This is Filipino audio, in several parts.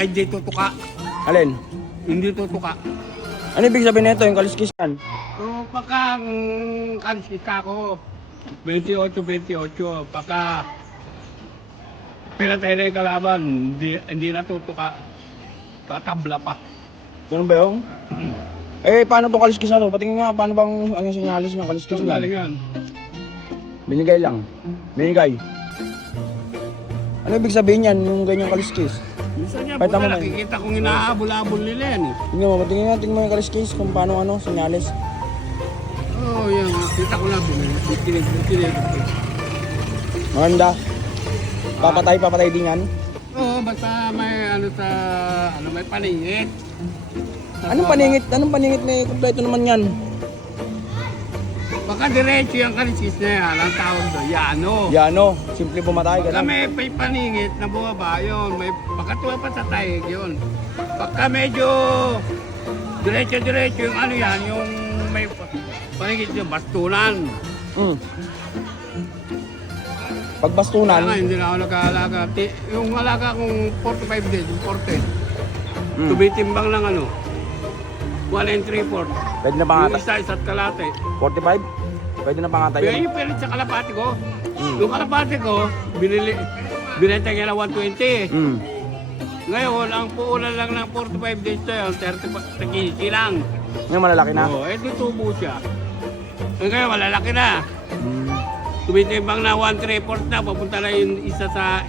Pagka hindi tutuka, Alin? hindi tutuka. Ano ibig sabihin nito, yung kaliskis yan? So, pagka kaliskita ko, 28-28. Pagka pinatay na yung kalaban, hindi natutuka. Tatabla pa. Ganun ba yung? Eh, paano itong kaliskis na to? Patingin nga, paano bang ano yung sinyalis ng kaliskis Ito na? galing yan. Binigay lang. Binigay. Ano ibig sabihin yan, yung ganyang kaliskis? Minsan niya, Kahit puta, tama na yun. nakikita kong inahabol-habol nila yan eh. Tingnan mo, patingin nga, tingnan mo yung kaliskis kung paano ano, sinyalis. Oo, yan. Kita ko lang. Pinilig. Maganda. Papatay din yan. Oo, basta may may paningit. Anong paningit na kompleto naman yan? Baka diretso yung kaliskis na yan, ang tawag doon, yano. Yano, simple pumatay, Baka ganun. may paningit na bumaba yun, may pakatuwa pa sa taig yun. Baka medyo diretso yung ano yan, yung may paningit yung bastunan. Hmm. Pagbastunan, Kaya nga, hindi na ako nag-aalaga. Yung alaga kong 45 days, yung 40, hmm, tumitimbang lang ano, 1 3/4. pwede na Yung pangatay. isa't kalate. 45? Pwede na pangatay Kaya yun. yung pilit sa kalapati ko, yung kalapati ko, binenta niya na 120. Hmm. Ngayon, ang puulan lang ng 45 days na yun, 30 lang. Yung malalaki na. Oo, tutubo siya. Ngayon, malalaki na. Hmm. Tumitimbang na 1 3/4 na, papunta na yung isa,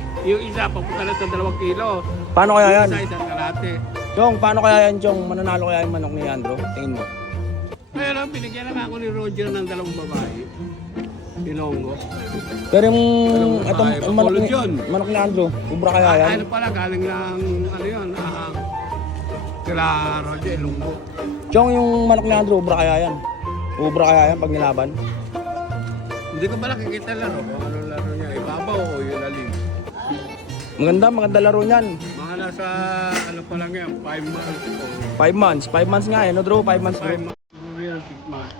papunta na sa 2 kilo. Paano kaya yan? Yung isa, isa't kalate. Chong, paano kaya yan, Chong? Mananalo kaya yung manok ni Andrew? Tingin mo. Ngayon, binigyan na ako ni Roger ng 2 babae. Ilonggo. Pero yung Pero itong babae, manok ni, bakulod yun. manok ni Andrew, ubra kaya yan? Ano pala, galing lang, ano yun, kila Roger Ilonggo. Chong, yung manok ni Andrew, ubra kaya yan? Ubra kaya yan pag nilaban? Hindi ko pala kikita laro kung ano laro niya, ibabaw o yung lalim. Maganda laro niyan. Mga nasa, ano pa lang yan, 5 months o 5 months. 5 months nga eh, no Drew? 5 months bro. 5 months. Siguro yan, 6 months.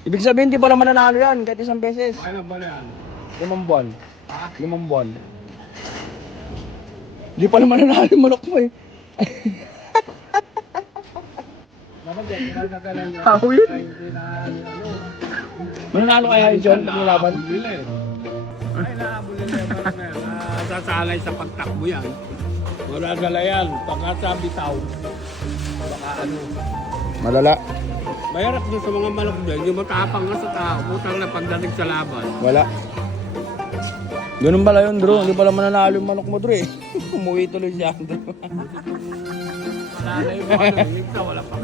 Ibig sabihin, di pala mananalo yan kahit isang beses. Kaya na ba yan? 5 buwan. 5 buwan. Di pala mananalo yung manok mo eh. Dapat yan, kinagagalan niya. Ako yun. Ay, hindi na, ano. Mananalo kaya yun, John, pag nilaban? Nahabol nila eh. Ay, nahabol nila yung mga yan. Nasasalay sa pagtakbo yan. Maradala yan. Pagka sa bitaw, baka ano. Malala. Mahirap doon sa mga manok doon. Yung matapang nga sa tao. Putang na pagdating sa laban. Wala. Ganun pala yun, Drew. Hindi pala mananalo yung manok mo, Drew eh. Umuwi tuloy si Andrew. Malalay mo ano. Yung isa, wala pang